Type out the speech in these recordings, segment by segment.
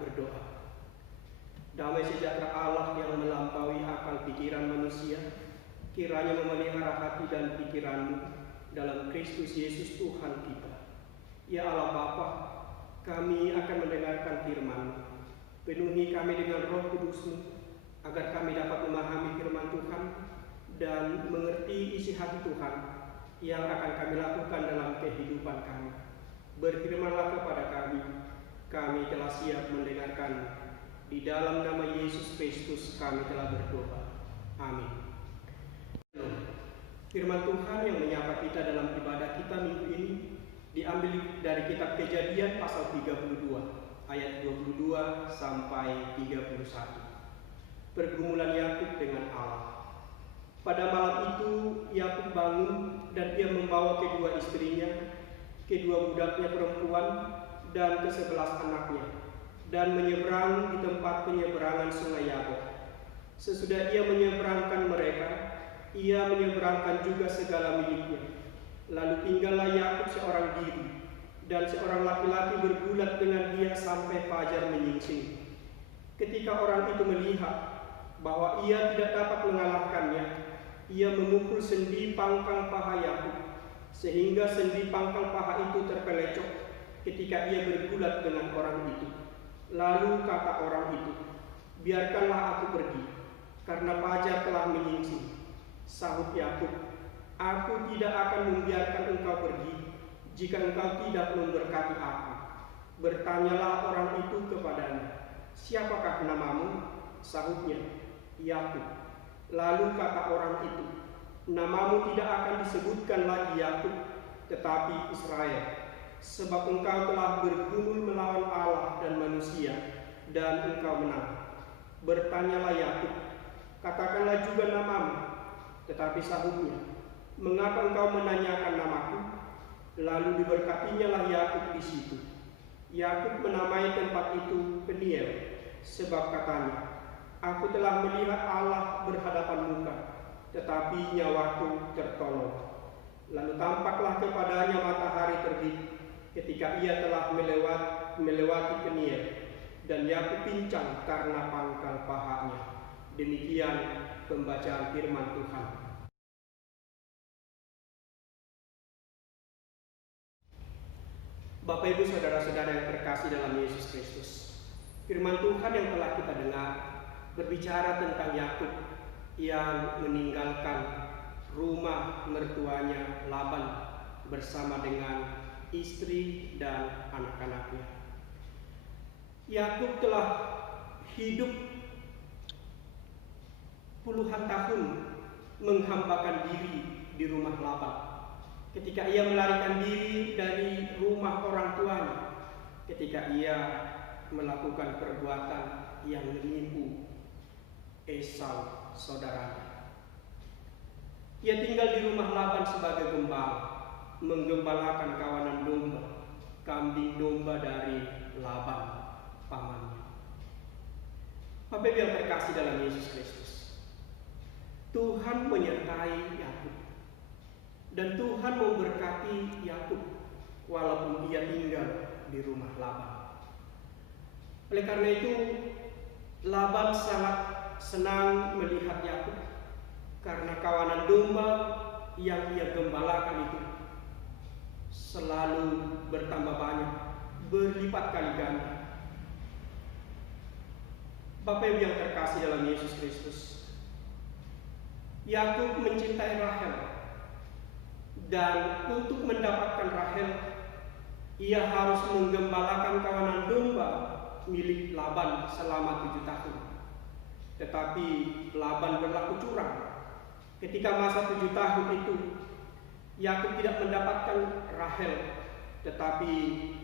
berdoa. Damai sejahtera Allah yang melampaui akal pikiran manusia, kiranya memelihara hati dan pikiranmu dalam Kristus Yesus Tuhan kita. Ya Allah Bapa, kami akan mendengarkan firman-Mu. Penuhi kami dengan Roh Kudus-Mu, agar kami dapat memahami firman Tuhan dan mengerti isi hati Tuhan yang akan kami lakukan dalam kehidupan kami. Berfirmanlah kepada kami, kami telah siap mendengarkan. Di dalam nama Yesus Kristus kami telah berdoa. Amin. Firman Tuhan yang menyapa kita dalam ibadah kita minggu ini diambil dari kitab Kejadian pasal 32 ayat 22 sampai 31. Pergumulan Yakub dengan Allah. Pada malam itu Yakub bangun dan ia membawa kedua istrinya, kedua budaknya perempuan dan ke-11 anaknya, dan menyeberang di tempat penyeberangan sungai Yabok. Sesudah ia menyeberangkan mereka, ia menyeberangkan juga segala miliknya. Lalu tinggallah Yakub seorang diri, dan seorang laki-laki bergulat dengan dia sampai fajar menyingsing. Ketika orang itu melihat bahwa ia tidak dapat mengalahkannya, ia memukul sendi pangkal paha Yakub, sehingga sendi pangkal paha itu terpelecok ketika ia bergulat dengan orang itu. Lalu kata orang itu, biarkanlah aku pergi, karena fajar telah menyingsing. Sahut Yakub, aku tidak akan membiarkan engkau pergi, jika engkau tidak memberkati aku. Bertanyalah orang itu kepadanya, siapakah namamu? Sahutnya, Yakub. Lalu kata orang itu, namamu tidak akan disebutkan lagi Yakub, tetapi Israel, sebab engkau telah bergumul melawan Allah dan manusia, dan engkau menang. Bertanyalah Yakub, katakanlah juga namamu. Tetapi sahutnya, mengapa engkau menanyakan namaku? Lalu diberkatinya lah Yakub di situ. Yakub menamai tempat itu Peniel, sebab katanya, aku telah melihat Allah berhadapan muka, tetapi nyawaku tertolong. Lalu tampaklah kepadanya matahari terbit ketika ia telah melewati Peniel, dan Yakub pincang karena pangkal pahanya. Demikian pembacaan firman Tuhan. Bapak Ibu saudara-saudara yang terkasih dalam Yesus Kristus, firman Tuhan yang telah kita dengar berbicara tentang Yakub yang meninggalkan rumah mertuanya Laban bersama dengan istri dan anak-anaknya. Yakub telah hidup puluhan tahun menghambakan diri di rumah Laban. Ketika ia melarikan diri dari rumah orang tuanya, ketika ia melakukan perbuatan yang menipu Esau saudaranya. Ia tinggal di rumah Laban sebagai gembala, menggembalakan kawanan domba, kambing domba dari Laban pamannya. Bapak Ibu yang terkasih dalam Yesus Kristus, Tuhan menyertai Yakub dan Tuhan memberkati Yakub walaupun ia tinggal di rumah Laban. Oleh karena itu, Laban sangat senang melihat Yakub karena kawanan domba yang ia gembalakan itu selalu bertambah banyak, berlipat kali ganda. Bapak Ibu yang terkasih dalam Yesus Kristus, Yakub mencintai Rahel, dan untuk mendapatkan Rahel, ia harus menggembalakan kawanan domba milik Laban selama 7 tahun. Tetapi Laban berlaku curang. Ketika masa 7 tahun itu, Yakub tidak mendapatkan Rahel, tetapi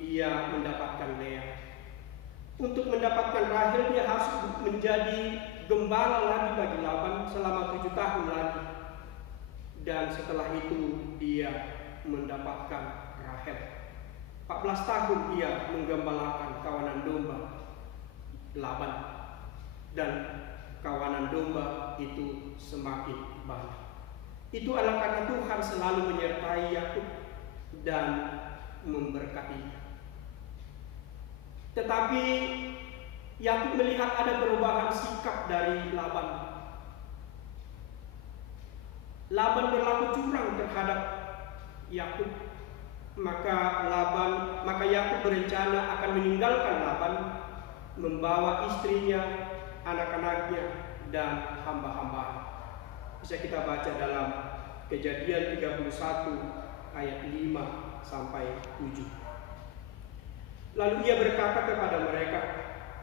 ia mendapatkan Lea. Untuk mendapatkan Rahel, dia harus menjadi gembala lagi bagi Laban selama 7 tahun lagi. Dan setelah itu dia mendapatkan Rahel. 14 tahun dia menggembalakan kawanan domba Laban, dan kawanan domba itu semakin banyak. Itu adalah karena Tuhan selalu menyertai Yakub dan memberkatinya. Tetapi Yakub melihat ada perubahan sikap dari Laban. Laban berlaku curang terhadap Yakub. Maka Yakub berencana akan meninggalkan Laban, membawa istrinya, anak-anaknya, dan hamba-hamba. Bisa kita baca dalam Kejadian 31 ayat 5 sampai 7. Lalu ia berkata kepada mereka,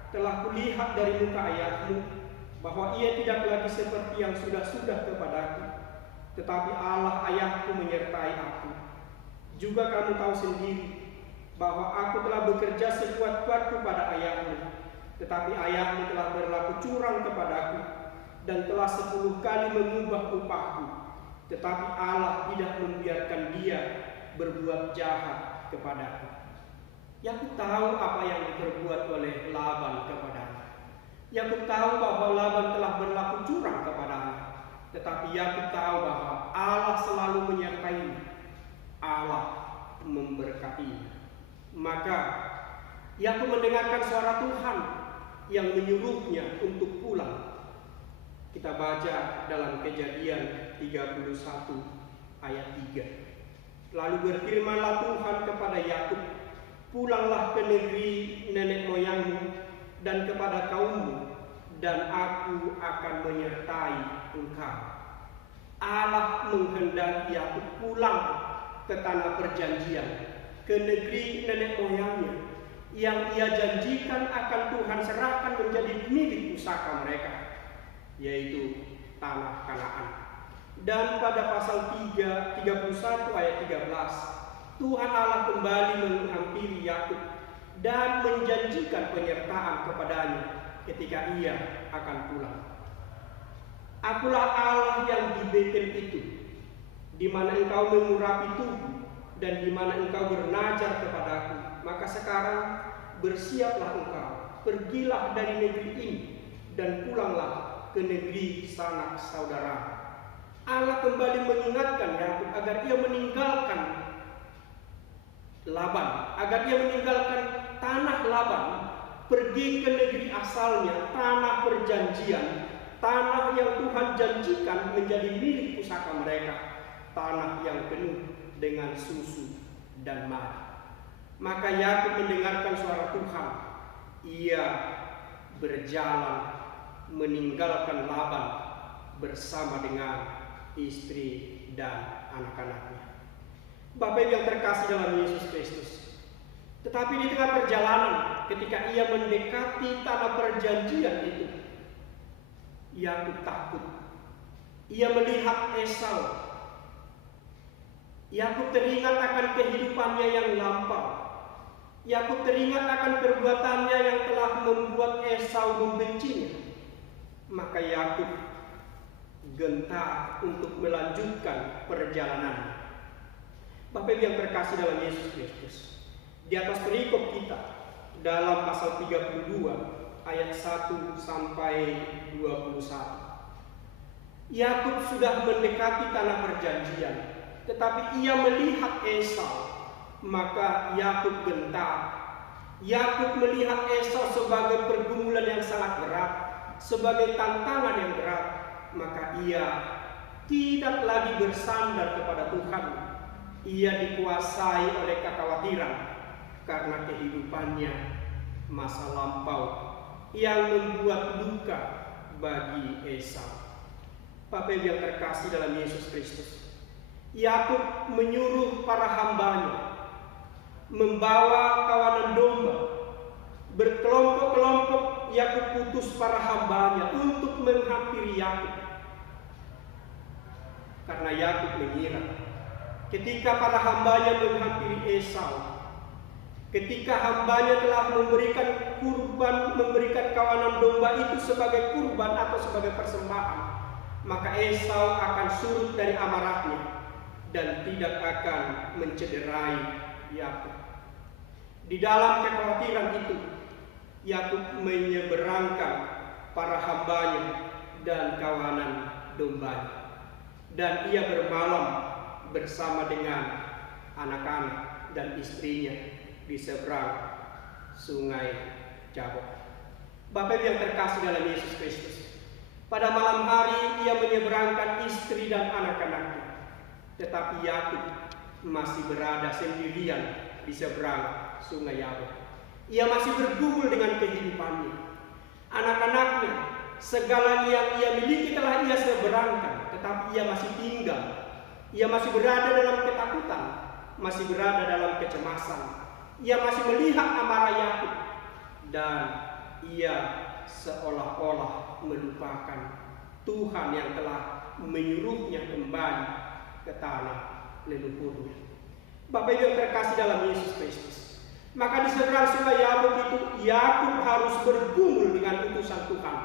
"Telah kulihat dari muka ayahmu bahwa ia tidak lagi seperti yang sudah-sudah kepadaku, tetapi Allah ayahku menyertai aku. Juga kamu tahu sendiri bahwa aku telah bekerja sekuat-kuatku pada ayahmu, tetapi ayahmu telah berlaku curang kepadaku dan telah 10 kali mengubah upahku, tetapi Allah tidak membiarkan dia berbuat jahat kepadaku." Yakub tahu apa yang diperbuat oleh Laban kepadanya. Yakub tahu bahwa Laban telah berlaku curang kepadanya, tetapi Yakub tahu bahwa Allah selalu menyertainya, Allah memberkatinya. Maka Yakub mendengarkan suara Tuhan yang menyuruhnya untuk pulang. Kita baca dalam Kejadian 31 ayat 3. Lalu berfirmanlah Tuhan kepada Yakub, "Pulanglah ke negeri nenek moyangmu dan kepada kaummu, dan aku akan menyertai engkau." Allah menghendaki Yakub pulang ke tanah perjanjian, ke negeri nenek moyangnya, yang ia janjikan akan Tuhan serahkan menjadi milik pusaka mereka, yaitu tanah Kanaan. Dan pada pasal 31 ayat 13, Tuhan Allah kembali menghampiri Yakub dan menjanjikan penyertaan kepadanya ketika ia akan pulang. "Akulah Allah yang di Betel itu, di mana engkau mengurapi tubuh dan di mana engkau bernazar kepadaku. Maka sekarang bersiaplah engkau, pergilah dari negeri ini dan pulanglah ke negeri sanak saudara." Allah kembali mengingatkan Yakub agar ia meninggalkan Laban, agar ia meninggalkan tanah Laban, pergi ke negeri asalnya, tanah perjanjian, tanah yang Tuhan janjikan menjadi milik pusaka mereka, tanah yang penuh dengan susu dan madu. Maka Yakub mendengarkan suara Tuhan. Ia berjalan meninggalkan Laban bersama dengan istri dan anak-anaknya. Bapak yang terkasih dalam Yesus Kristus, tetapi di tengah perjalanan, ketika ia mendekati tanah perjanjian itu, Yakub takut. Ia melihat Esau. Yakub teringat akan kehidupannya yang lampau. Yakub teringat akan perbuatannya yang telah membuat Esau membencinya. Maka Yakub gentar untuk melanjutkan perjalanannya. Bapak yang terkasih dalam Yesus Kristus, di atas perikop kita dalam pasal 32 ayat 1 sampai 21, Yakub sudah mendekati tanah perjanjian, tetapi ia melihat Esau, maka Yakub gentar. Yakub melihat Esau sebagai pergumulan yang sangat berat, sebagai tantangan yang berat, maka ia tidak lagi bersandar kepada Tuhan. Ia dikuasai oleh kekhawatiran karena kehidupannya masa lampau yang membuat luka bagi Esau. Bapak yang terkasih dalam Yesus Kristus, Yakub menyuruh para hambanya membawa kawanan domba. Berkelompok-kelompok Yakub putus para hambanya untuk menghampiri Yakub. Karena Yakub mengira ketika para hambanya menghampiri Esau, ketika hambanya telah memberikan kurban, memberikan kawanan domba itu sebagai kurban atau sebagai persembahan, maka Esau akan surut dari amarahnya dan tidak akan mencederai Yakub. Di dalam kekhawatiran itu, Yakub menyeberangkan para hambanya dan kawanan dombanya, dan ia bermalam bersama dengan anak-anak dan istrinya di seberang sungai Jabok. Bapak Ibu yang terkasih dalam Yesus Kristus, pada malam hari ia menyeberangkan istri dan anak-anaknya, tetapi Yakub masih berada sendirian di seberang sungai Yabok. Ia masih bergumul dengan kehidupannya. Anak-anaknya, segala yang ia miliki telah ia seberangkan, tetapi ia masih tinggal. Ia masih berada dalam ketakutan, masih berada dalam kecemasan. Ia masih melihat amarah Yakub, dan ia seolah-olah melupakan Tuhan yang telah menyuruhnya kembali ke tanah leluhurnya. Bapak Ibu yang terkasih dalam Yesus Kristus, maka di seberang sungai Yabok itu Yakub harus bergumul dengan utusan Tuhan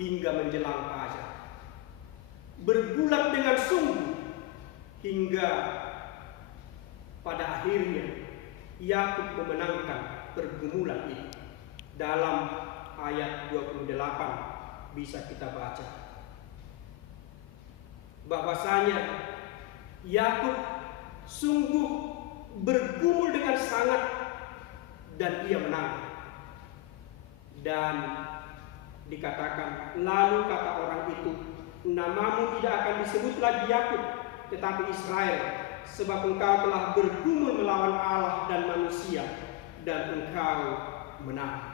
hingga menjelang fajar. Bergulat dengan sungguh hingga pada akhirnya Yakub memenangkan pergumulan ini. Dalam ayat 28 bisa kita baca bahwasanya Yakub sungguh bergumul dengan sangat dan ia menang. Dan dikatakan, lalu kata orang itu, namamu tidak akan disebut lagi Yakub, tetapi Israel, sebab engkau telah bergumul melawan Allah dan manusia, dan engkau menang.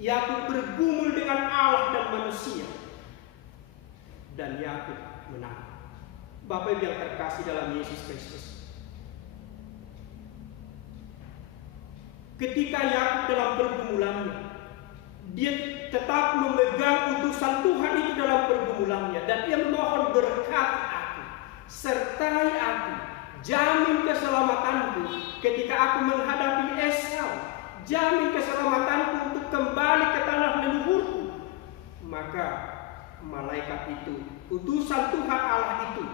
Yakub bergumul dengan Allah dan manusia, dan Yakub menang. Bapak Ibu yang terkasih dalam Yesus Kristus, ketika Yakub dalam pergumulannya, dia tetap memegang utusan Tuhan itu dalam pergumulannya, dan dia memohon, berkati aku, sertai aku, jamin keselamatanku ketika aku menghadapi Esau, jamin keselamatanku untuk kembali ke tanah leluhurku. Maka malaikat itu, utusan Tuhan Allah itu,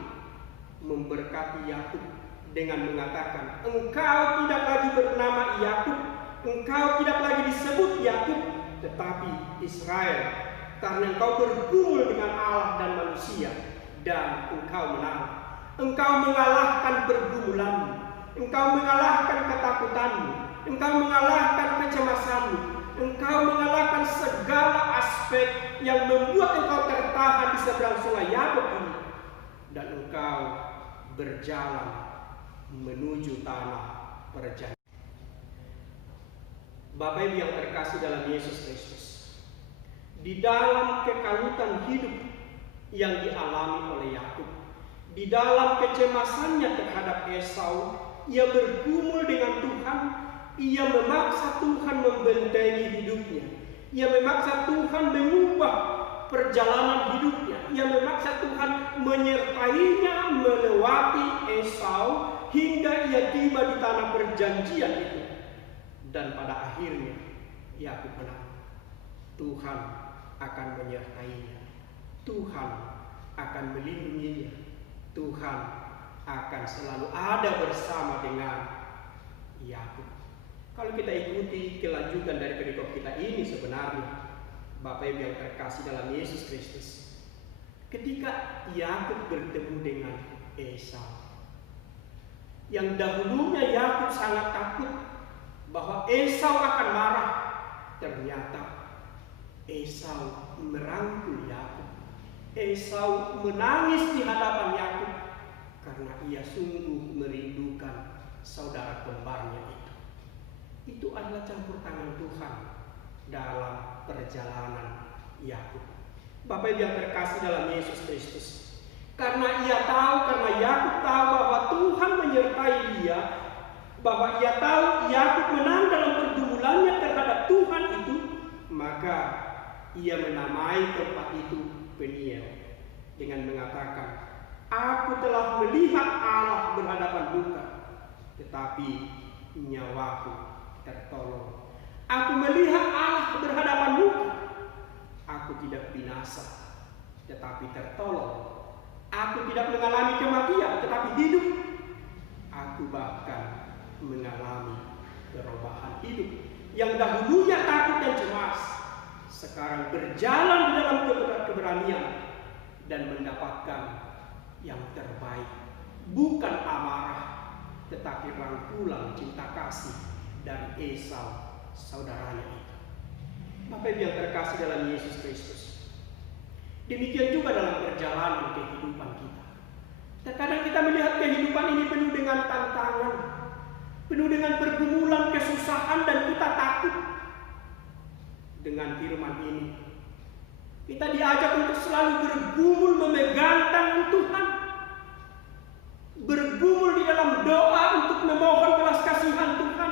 memberkati Yakub dengan mengatakan, engkau tidak lagi bernama Yakub, engkau tidak lagi disebut Yakub, tetapi Israel, karena engkau bergumul dengan Allah dan manusia, dan engkau menang. Engkau mengalahkan pergumulanmu, engkau mengalahkan ketakutanmu, engkau mengalahkan kecemasanmu, engkau mengalahkan segala aspek yang membuat engkau tertahan di seberang sungai Yabok ini, dan engkau berjalan menuju tanah perjanjian. Bapak Ibu yang terkasih dalam Yesus Kristus, di dalam kekalutan hidup yang dialami oleh Yakub, di dalam kecemasannya terhadap Esau, ia bergumul dengan Tuhan, ia memaksa Tuhan membentengi hidupnya, ia memaksa Tuhan mengubah perjalanan hidupnya, ia memaksa Tuhan menyertainya melewati Esau hingga ia tiba di tanah perjanjian itu. Dan pada akhirnya Yakub menang. Tuhan akan menyertainya, Tuhan akan melindunginya, Tuhan akan selalu ada bersama dengan Yakub. Kalau kita ikuti kelanjutan dari perikop kita ini, sebenarnya Bapak Ibu yang terkasih dalam Yesus Kristus, ketika Yakub bertemu dengan Esau, yang dahulunya Yakub sangat takut bahwa Esau akan marah, ternyata Esau merangkul Yakub. Esau menangis di hadapan Yakub karena ia sungguh merindukan saudara kembarnya itu. Itu adalah campur tangan Tuhan dalam perjalanan Yakub. Bapak Ibu yang terkasih dalam Yesus Kristus, karena Yakub tahu bahwa Tuhan menyertai dia, bahwa ia tahu Yakub menang dalam pergumulannya terhadap Tuhan itu, maka ia menamai tempat itu Peniel dengan mengatakan, aku telah melihat Allah berhadapan muka, tetapi nyawaku tertolong. Aku melihat Allah berhadapan muka, aku tidak binasa, tetapi tertolong. Aku tidak mengalami kematian, tetapi hidup. Aku bahkan mengalami perubahan hidup. Yang dahulunya takut dan cemas, sekarang berjalan di dalam keberanian dan mendapatkan yang terbaik. Bukan amarah, tetapi rangkulan cinta kasih dari Esau saudaranya itu. Bapak Bapak yang terkasih dalam Yesus Kristus, demikian juga dalam perjalanan kehidupan kita. Terkadang kita melihat kehidupan ini penuh dengan tantangan, penuh dengan pergumulan, kesusahan, dan kita takut. Dengan firman ini, kita diajak untuk selalu bergumul memegang tangan Tuhan, bergumul di dalam doa untuk memohon belas kasihan Tuhan,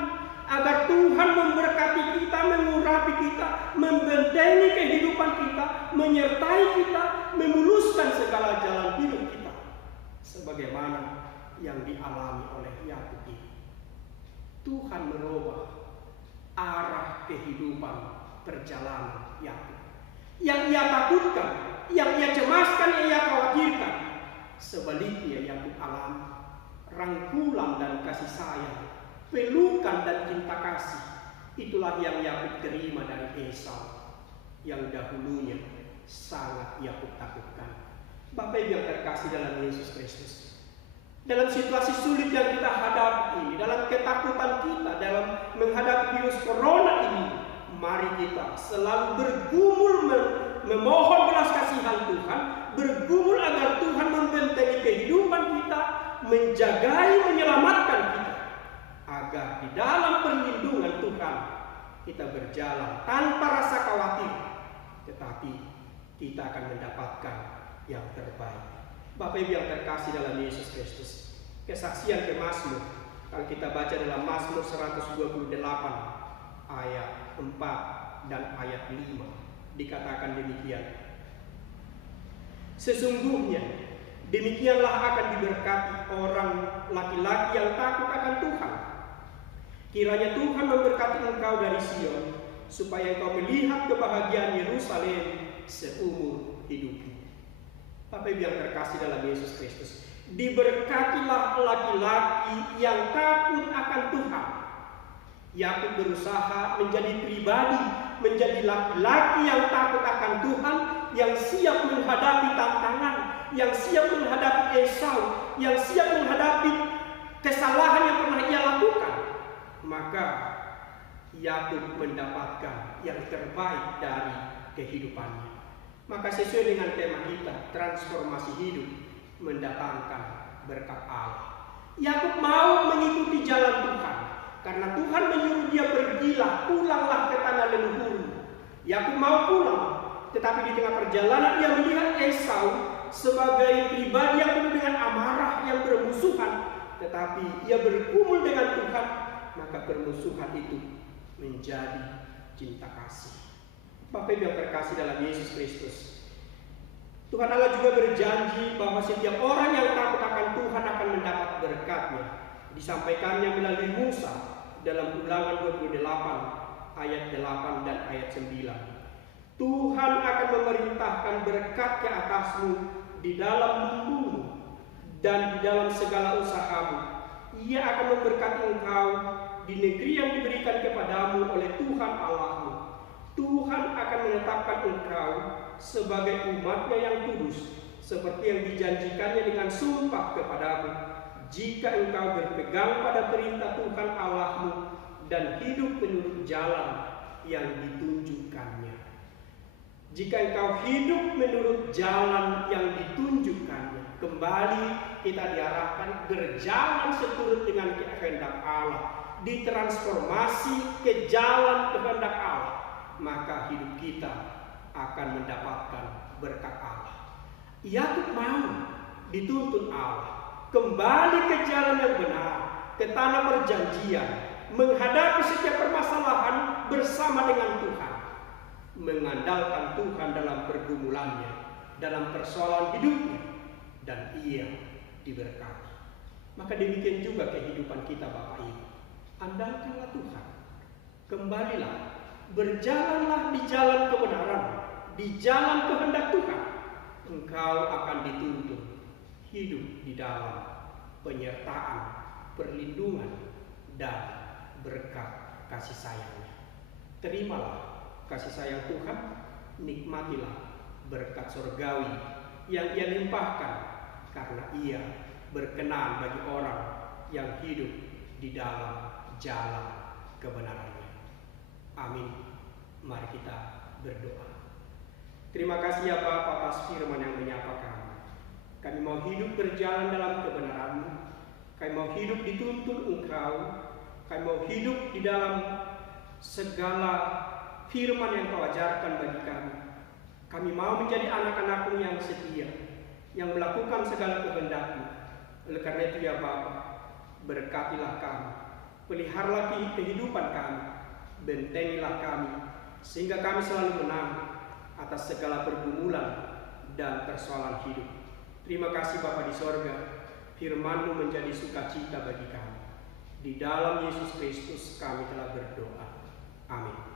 agar Tuhan memberkati kita, mengurapi kita, membentengi kehidupan kita, menyertai kita, memuluskan segala jalan hidup kita, sebagaimana yang dialami oleh Yakub ini. Tuhan merubah arah kehidupan perjalanan Yakub. Yang ia takutkan, yang ia cemaskan, yang ia khawatirkan, sebaliknya Yakub alami rangkulan dan kasih sayang, pelukan dan cinta kasih. Itulah yang Yakub terima dari Esau, yang dahulunya sangat Yakub takutkan. Bapak Ibu yang terkasih dalam Yesus Kristus, dalam situasi sulit yang kita hadapi ini, dalam ketakutan kita, dalam menghadapi virus corona ini, mari kita selalu bergumul memohon belas kasihan Tuhan, bergumul agar Tuhan membentengi kehidupan kita, menjagai, menyelamatkan kita, agar di dalam perlindungan Tuhan kita berjalan tanpa rasa khawatir, tetapi kita akan mendapatkan yang terbaik. Bapak Ibu yang terkasih dalam Yesus Kristus, kesaksian Mazmur, kalau kita baca dalam Mazmur 128 ayat 4 dan ayat 5, dikatakan demikian: sesungguhnya demikianlah akan diberkati orang laki-laki yang takut akan Tuhan. Kiranya Tuhan memberkati engkau dari Sion, supaya engkau melihat kebahagiaan Yerusalem seumur hidupmu. Bapak Ibu yang terkasih dalam Yesus Kristus, diberkatilah laki-laki yang takut akan Tuhan. Yakub berusaha menjadi pribadi, menjadi laki-laki yang takut akan Tuhan, yang siap menghadapi tantangan, yang siap menghadapi Esau, yang siap menghadapi kesalahan yang pernah ia lakukan. Maka Yakub mendapatkan yang terbaik dari kehidupannya. Maka sesuai dengan tema kita, transformasi hidup mendatangkan berkat Allah, Yakub mau mengikuti jalan Tuhan, karena Tuhan menyuruh dia pergilah, pulanglah ke tanah leluhurmu. Yakub mau pulang, tetapi di tengah perjalanan ia melihat Esau sebagai pribadi yang penuh dengan amarah, yang bermusuhan. Tetapi ia bergumul dengan Tuhan, maka permusuhan itu menjadi cinta kasih. Bapak Ibu yang terkasih dalam Yesus Kristus, Tuhan Allah juga berjanji bahwa setiap orang yang takut akan Tuhan akan mendapat berkat-Nya. Disampaikannya melalui Musa dalam Ulangan 28 ayat 8 dan ayat 9. Tuhan akan memerintahkan berkat ke atasmu di dalam bumbumu dan di dalam segala usahamu. Ia akan memberkati engkau di negeri yang diberikan kepadamu oleh Tuhan Allahmu. Tuhan akan menetapkan engkau sebagai umat-Nya yang kudus, seperti yang dijanjikannya dengan sumpah kepadamu, jika engkau berpegang pada perintah Tuhan Allahmu dan hidup menurut jalan yang ditunjukkannya. Jika engkau hidup menurut jalan yang ditunjukkannya, kembali kita diarahkan berjalan seturut dengan kehendak Allah, ditransformasi ke jalan kehendak Allah, maka hidup kita akan mendapatkan berkat Allah. Yakub mau dituntun Allah kembali ke jalan yang benar, ke tanah perjanjian, menghadapi setiap permasalahan bersama dengan Tuhan, mengandalkan Tuhan dalam pergumulannya, dalam persoalan hidupnya, dan ia diberkati. Maka demikian juga kehidupan kita Bapak Ibu. Andalkanlah Tuhan, kembalilah, berjalanlah di jalan kebenaran, di jalan kehendak Tuhan. Engkau akan dituntun hidup di dalam penyertaan, perlindungan, dan berkat kasih sayang-Nya. Terimalah kasih sayang Tuhan, nikmatilah berkat surgawi yang Ia limpahkan, karena Ia berkenan bagi orang yang hidup di dalam jalan kebenaran-Nya. Amin. Mari kita berdoa. Terima kasih ya Bapa atas firman yang menyapa kami. Kami mau hidup berjalan dalam kebenaran-Mu. Kami mau hidup dituntun Engkau. Kami mau hidup di dalam segala firman yang Kau ajarkan bagi kami. Kami mau menjadi anak-anak-Mu yang setia, yang melakukan segala kehendak-Mu. Oleh karena itu ya Bapa, berkatilah kami, peliharalah kehidupan kami, bentengilah kami, sehingga kami selalu menang atas segala pergumulan dan persoalan hidup. Terima kasih Bapa di sorga, firman-Mu menjadi sukacita bagi kami. Di dalam Yesus Kristus kami telah berdoa. Amin.